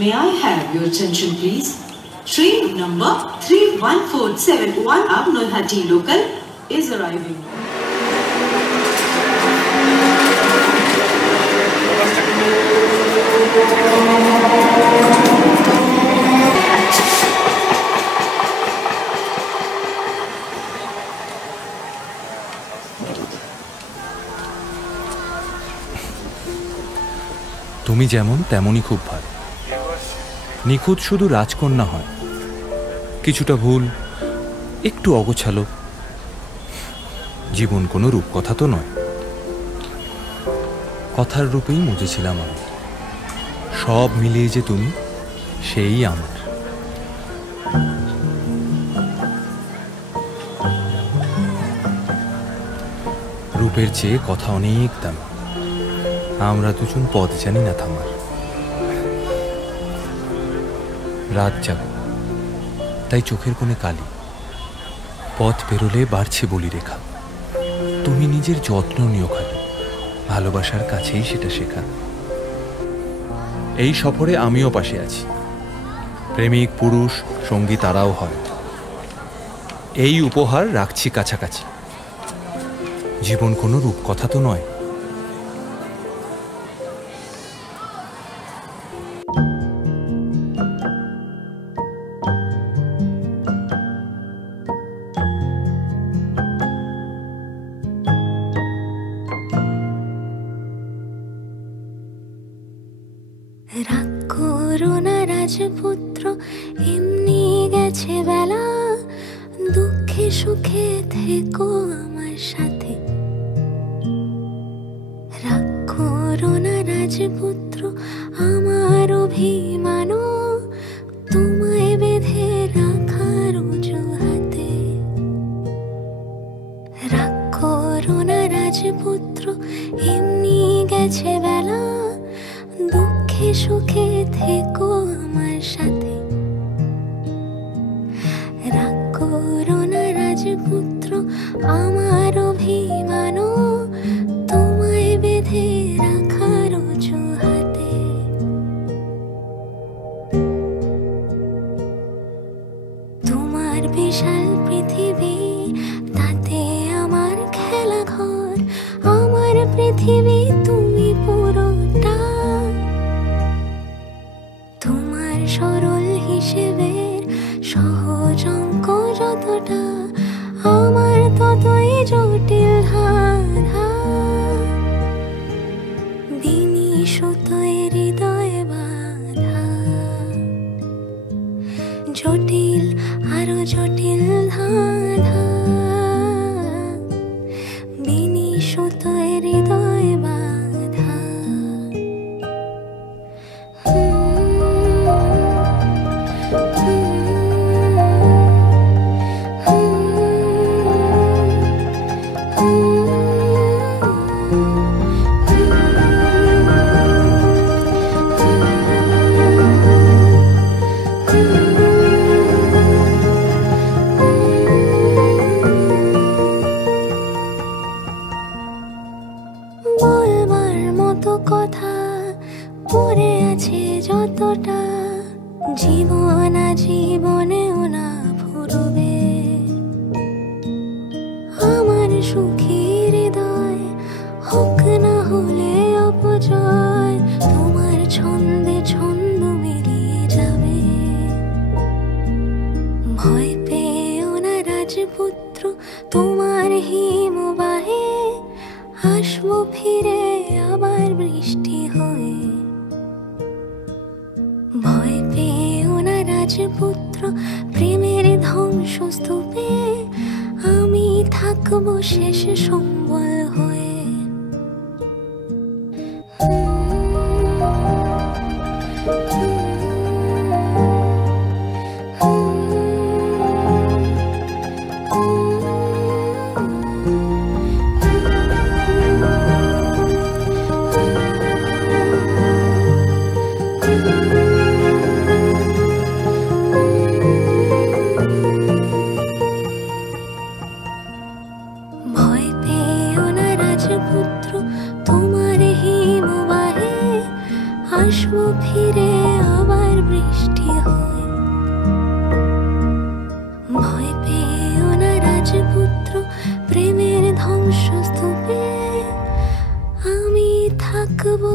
May I have your attention please? Train number 31471 up Noihati local is arriving. তুমি যেমন তেমনই খুব ভালো। নিখুঁত শুধু রাজকন্যা হয়, কিছুটা ভুল, একটু অগোছালো। জীবন কোনো রূপকথা তো নয়, কথার রূপেই মুজেছিলাম আমি। সব মিলিয়ে যে তুমি, সেই আমার। রূপের চেয়ে কথা অনেক দামি। আমরা দুজন পথ জানি না থামার। রাত জাগো, তাই চোখের কোণে কালি। পথ পেরোলে বাড়ছে বলি রেখা। তুমি নিজের যত্ন নিও খালি, ভালোবাসার কাছেই সেটা শেখা। এই সফরে আমিও পাশে আছি। প্রেমিক পুরুষ সঙ্গী তারাও হয়। এই উপহার রাখছি কাছাকাছি। জীবন কোনো রূপকথা তো নয়। রাগ করো না রাজপুত্র, এমনি গেছে বেলা। দুঃখে সুখে থেকো আমার সাথে। রাগ করো না রাজপুত্র, আমার অভিমান তোমায় বেঁধে রাখার অজুহাতে। রাগ করো না রাজপুত্র, এমনি গেছে বেলা। দুঃখে সুখে থেকো আমার সাথে। রাগ করো না রাজপুত্র, আমার অভিমান তোমায় বেঁধে রাখার অজুহাতে। তোমার বিশাল পৃথিবী, তাতে আমার খেলা ঘর। আমার পৃথিবী তুমি পুরোটা। তোমার সরল হিসেবের সহজ অঙ্ক যতটা, আমার ততই জটিল ধাঁধা। বিনিশতই হৃদয় বাঁধা, জটিল আরো জটিল ধাঁধা। বিনিশতই হৃদয় বাঁধা। বলবার মতো কথা পড়ে আছে যতটা, জীবন জীবনেও না ফুরবে। আমার সুখী হৃদয় হোক না হলে অপজয়, তোমার ছন্দে ছন্দ মিলিয়ে যাবে। ভয় পেও না রাজপুত্র, তোমার হিমবাহে আসবো ফিরে আবার বৃষ্টি হয়ে। ভয় পেও না রাজপুত্র, প্রেমের ধ্বংসস্তূপে আমি থাকবো শেষ সম্বল হয়ে। ভয় পেও না আসবো ফিরে আবার বৃষ্টি হয়ে। ভয় পেও না রাজপুত্র প্রেমের ধ্বংসস্তূপে, আমি থাকবো